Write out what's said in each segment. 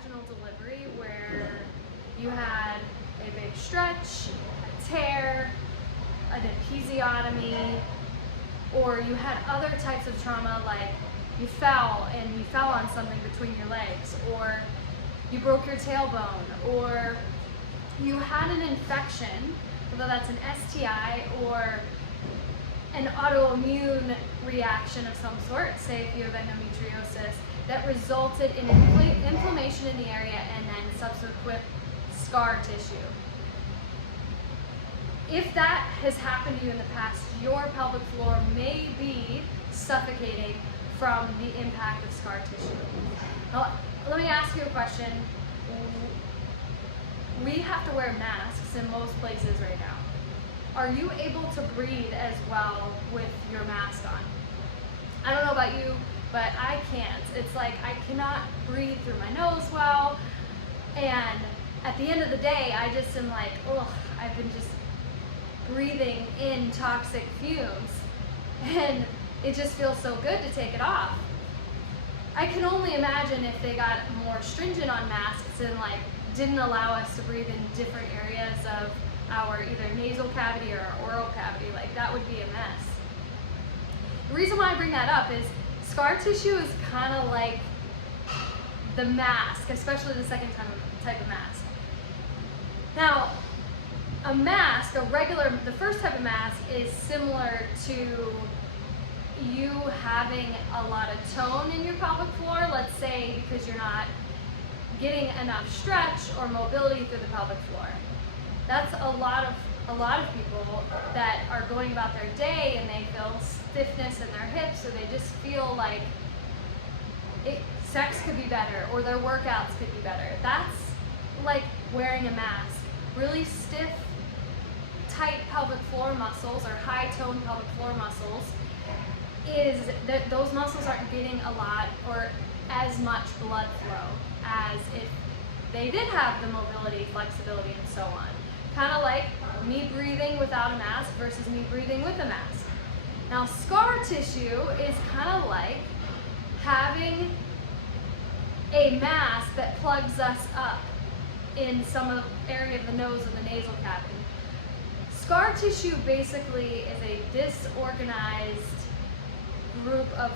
vaginal delivery where you had a big stretch, a tear, an episiotomy, or you had other types of trauma like you fell on something between your legs, or you broke your tailbone, or you had an infection, whether that's an STI or an autoimmune reaction of some sort, say if you have endometriosis, that resulted in inflammation in the area and then subsequent scar tissue. If that has happened to you in the past, your pelvic floor may be suffocating from the impact of scar tissue. Now, let me ask you a question. We have to wear masks in most places right now. Are you able to breathe as well with your mask on? I don't know about you, but I can't. It's like I cannot breathe through my nose well, and at the end of the day, I just am like, ugh, I've been just breathing in toxic fumes, and it just feels so good to take it off. I can only imagine if they got more stringent on masks and like didn't allow us to breathe in different areas of our either nasal cavity or oral cavity. Like, that would be a mess. The reason why I bring that up is scar tissue is kind of like the mask, especially the second type of mask. Now, a mask, the first type of mask is similar to you having a lot of tone in your pelvic floor, let's say because you're not getting enough stretch or mobility through the pelvic floor. That's a lot of people that are going about their day and they feel stiffness in their hips, or they just feel like sex could be better or their workouts could be better. That's like wearing a mask. Really stiff, tight pelvic floor muscles or high tone pelvic floor muscles is that those muscles aren't getting a lot or as much blood flow as if they did have the mobility, flexibility, and so on. Kind of like me breathing without a mask versus me breathing with a mask. Now, scar tissue is kind of like having a mask that plugs us up in some area of the nose or the nasal cavity. Scar tissue basically is a disorganized group of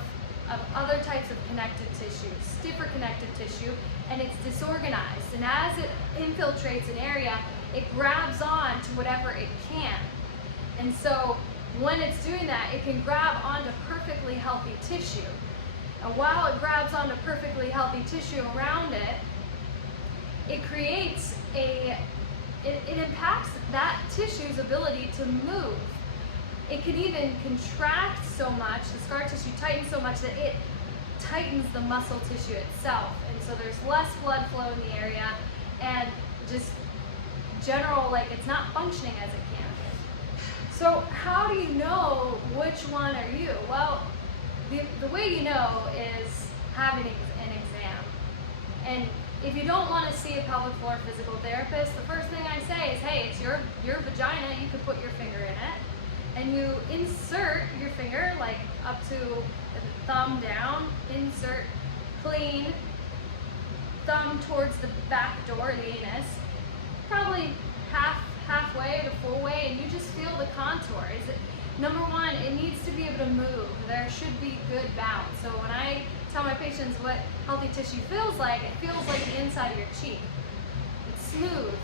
other types of connective tissue, stiffer connective tissue, and it's disorganized. And as it infiltrates an area, it grabs on to whatever it can. And so when it's doing that, it can grab onto perfectly healthy tissue. And while it grabs onto perfectly healthy tissue around it, it creates it impacts that tissue's ability to move. It can even contract so much, the scar tissue tightens so much that it tightens the muscle tissue itself. And so there's less blood flow in the area and just general, like it's not functioning as it can. So how do you know which one are you? Well, the way you know is having an exam. And if you don't want to see a pelvic floor physical therapist, the first thing I say is, hey, it's your vagina, you can put your finger in it. And you insert your finger, like up to the thumb down, insert clean, thumb towards the back door, the anus, probably halfway or the full way, and you just feel the contour. Number one, it needs to be able to move. There should be good bounce. So when I tell my patients what healthy tissue feels like, it feels like the inside of your cheek. It's smooth.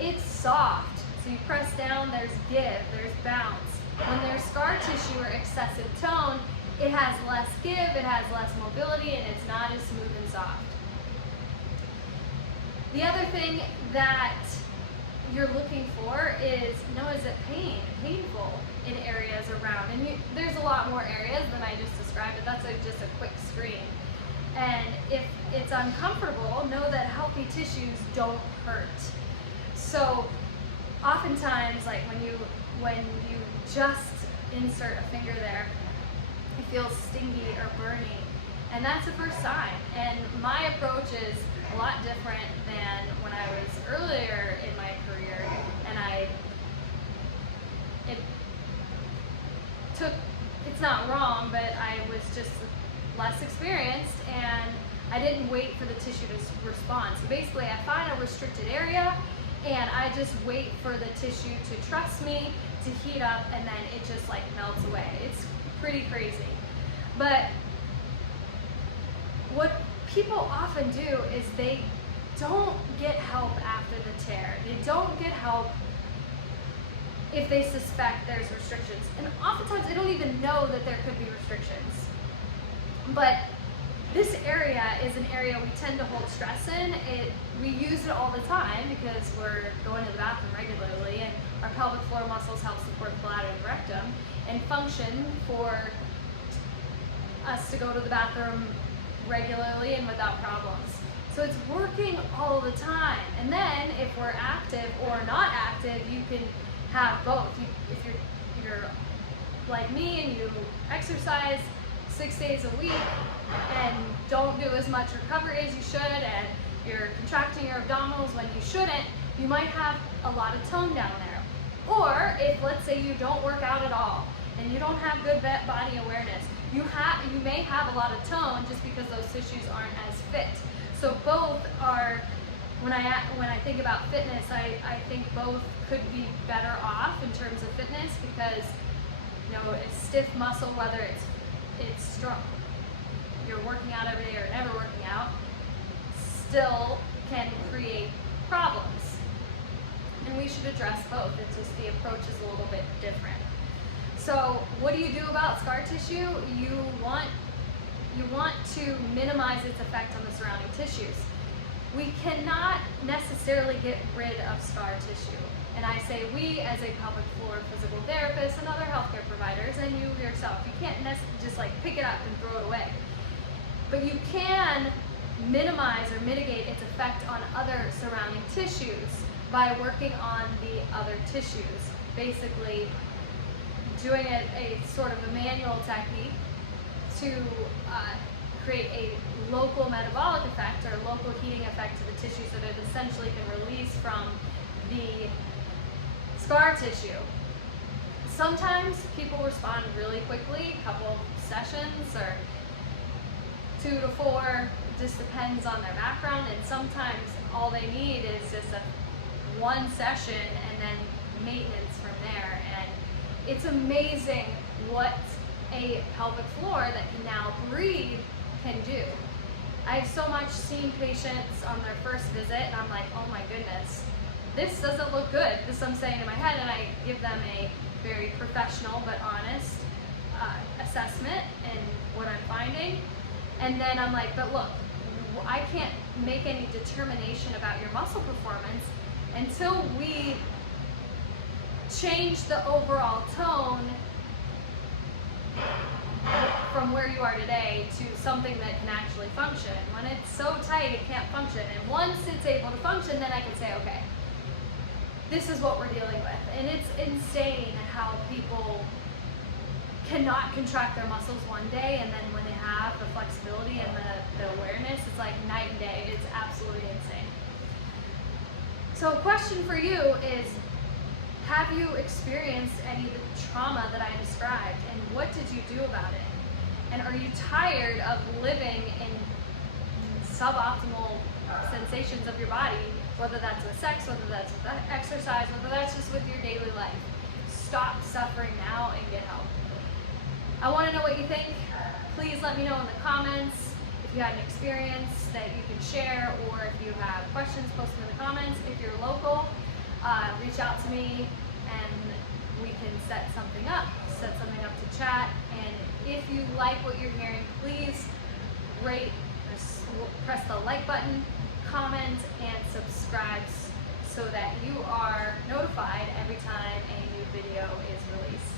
It's soft. So you press down, there's give, there's bounce. When there's scar tissue or excessive tone, it has less give, it has less mobility, and it's not as smooth and soft. The other thing that you're looking for is, is it painful in areas around? And there's a lot more areas than I just described, but that's just a quick screen. And if it's uncomfortable, know that healthy tissues don't hurt. So oftentimes, like when you just insert a finger there, it feels stingy or burning, and that's the first sign. And my approach is a lot different than when I was earlier in my career, and it's not wrong, but I was just less experienced, and I I didn't wait for the tissue to respond. So basically I find a restricted area and I just wait for the tissue to trust me, to heat up, and then it just like melts away. It's pretty crazy. But what people often do is they don't get help after the tear. They don't get help if they suspect there's restrictions. And oftentimes they don't even know that there could be restrictions. But this area is an area we tend to hold stress in. We use it all the time because we're going to the bathroom regularly, and our pelvic floor muscles help support the bladder and rectum and function for us to go to the bathroom regularly and without problems. So it's working all the time. And then if we're active or not active, you can have both. If you're like me and you exercise 6 days a week and don't do as much recovery as you should, and you're contracting your abdominals when you shouldn't, you might have a lot of tone down there. Or if, let's say, you don't work out at all and you don't have good body awareness, you may have a lot of tone just because those tissues aren't as fit. So both are, when I think about fitness, I think both could be better off in terms of fitness, because a stiff muscle, whether it's strong, you're working out every day or never working out, still can create problems. And we should address both. It's just the approach is a little bit different. So what do you do about scar tissue? You want to minimize its effect on the surrounding tissues. We cannot necessarily get rid of scar tissue. And I say we, as a pelvic floor physical therapist and other healthcare providers, and you yourself, you can't just like pick it up and throw it away. But you can minimize or mitigate its effect on other surrounding tissues by working on the other tissues. Basically, doing a sort of a manual technique to create a local metabolic effect or local heating effect to the tissue, so that it essentially can release from the scar tissue. Sometimes people respond really quickly, a couple sessions or 2 to 4, just depends on their background, and sometimes all they need is just one session and then maintenance from there. And it's amazing what a pelvic floor that can now breathe can do. I've so much seen patients on their first visit and I'm like, oh my goodness, this doesn't look good. This I'm saying in my head, and I give them a very professional but honest assessment and what I'm finding. And then I'm like, but look, I can't make any determination about your muscle performance until we change the overall tone from where you are today to something that can actually function. When it's so tight, it can't function. And once it's able to function, then I can say, okay, this is what we're dealing with. And it's insane how people cannot contract their muscles one day, and then when they have the flexibility and the awareness, it's like night and day. It's absolutely insane. So a question for you is, have you experienced any of the trauma that I described, and what did you do about it? And are you tired of living in suboptimal sensations of your body, whether that's with sex, whether that's with exercise, whether that's just with your daily life? Stop suffering now and get help. I want to know what you think. Please let me know in the comments if you had an experience that you can share, or if you have questions, post them in the comments. If you're local, reach out to me and we can set something up to chat. And if you like what you're hearing, please rate, press the like button, comment, and subscribe so that you are notified every time a new video is released.